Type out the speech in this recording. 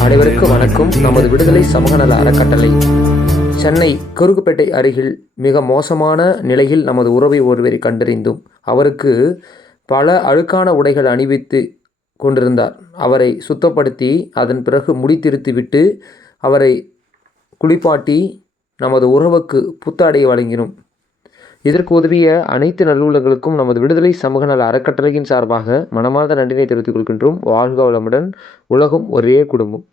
அனைவருக்கும் வணக்கம். நமது விடுதலை சமூக நல அறக்கட்டளை சென்னை குறுக்குப்பேட்டை அருகில் மிக மோசமான நிலையில் நமது உறவை ஒருவரை கண்டறிந்தோம். அவருக்கு பல அழுக்கான உடைகள் அணிவித்து கொண்டிருந்தார். அவரை சுத்தப்படுத்தி அதன் பிறகு முடித்திருத்திவிட்டு அவரை குளிப்பாட்டி நமது உறவுக்கு புத்தாடையை வழங்கினோம். இதற்கு உதவிய அனைத்து நல்லுள்ளங்களுக்கும் நமது விடுதலை சமூக நல அறக்கட்டளையின் சார்பாக மனமார்ந்த நன்றினை தெரிவித்துக் கொள்கின்றோம். வாழ்க வளமுடன். உலகம் ஒரே குடும்பம்.